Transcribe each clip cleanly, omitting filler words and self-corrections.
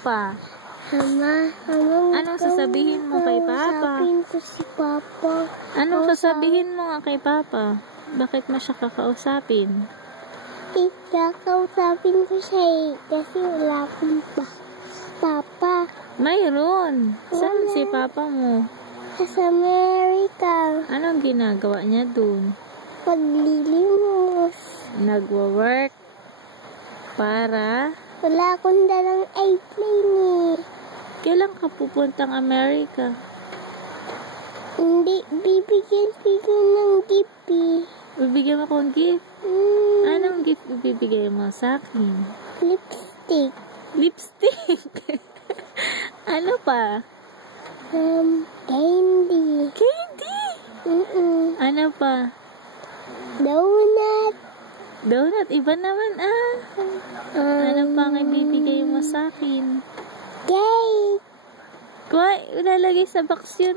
Pa? Anong sasabihin mo kay Papa? Sabihin ko si Papa. Anong sasabihin mo nga kay Papa? Bakit mo siya kakausapin? Kakausapin ko siya kasi wala akong Papa. Mayroon. Saan si Papa mo? Sa Amerika. Anong ginagawa niya dun? Paglilimos. Nagwa-work para? Wala akong dalang airplane Kailan ka pupuntang Amerika? Hindi, bibigyan ng gift Bibigyan mo akong gift? Anong gift ibibigay mo sa akin? Lipstick. Lipstick? Ano pa? Candy. Candy? Ano pa? Donut. Donut? Iba naman ano pa ang ibibigay mo sa akin? Cake. Kuha, ilalagay sa box yun.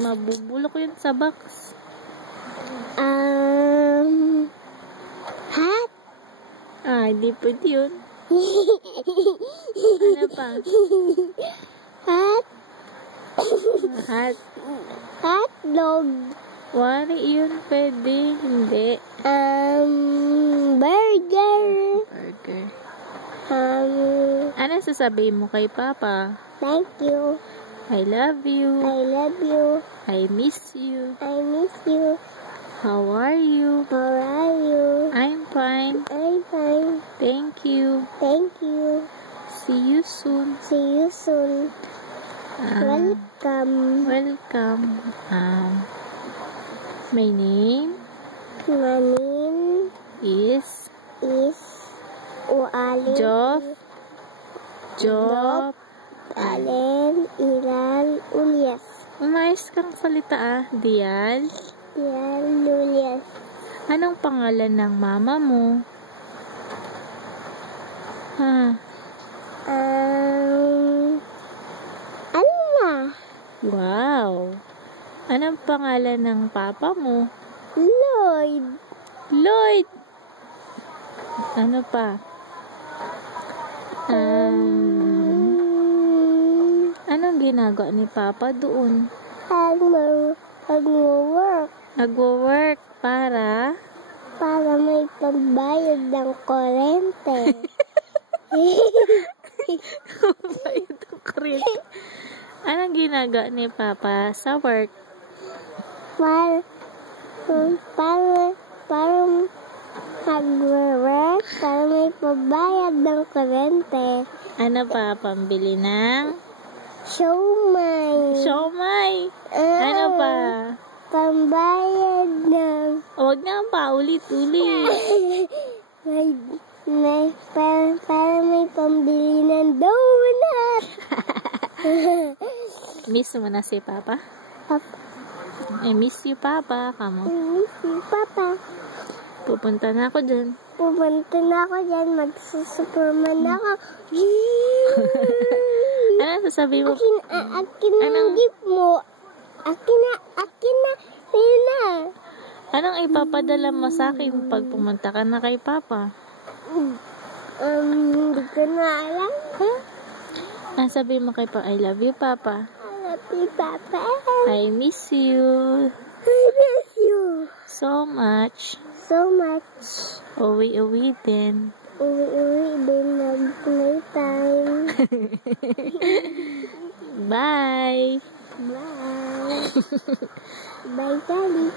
Mabubulok yun sa box. Hat. Hindi pwede yun. Ano pa? Hat. Hat. Hotdog. Wari yun, pwede. Hindi. Burger. Burger. Ano sasabihin mo kay Papa? Thank you. I love you. I love you. I miss you. I miss you. How are you? How are you? I'm fine. I'm fine. Thank you. Thank you. See you soon. See you soon. Welcome. Welcome. My name My name is Ualin. Job. Allen Ilan Ulyas. Umayos kang salita Dial. Ilan Ulyas. Anong pangalan ng mama mo? Alma. Wow. Anong pangalan ng papa mo? Lloyd. Lloyd. Ano pa? Anong ginagawa ni Papa doon? Nagwo-work. Nagwo-work para May pagbayad ng kuryente. bayad ng kuryente. Anong ginagawa ni Papa sa work? Para mag-work para may pabayad ng kuryente. Ano pa? Pambili ng Siomay. siomay. Ano pa? Pambayad ng Huwag nga pa, ulit-ulit. para may pambili ng donut. Miss mo na si Papa? Papa. I miss you, Papa. Kamo. Papa. Pupunta na ako dyan. Magsusuperman ako. Ano sasabihin mo? Akin ang gift mo. Akin na. Sa'yo na. Anong ipapadala mo sa akin pag pumunta ka na kay Papa? Hindi ko na alam. Ano sabihin mo kay Papa? I love you, Papa. I love you, Papa. I miss you. I miss you. So much. So much. Uwi din. Uwi din mag-playtime. Bye. Bye. Bye, Daddy.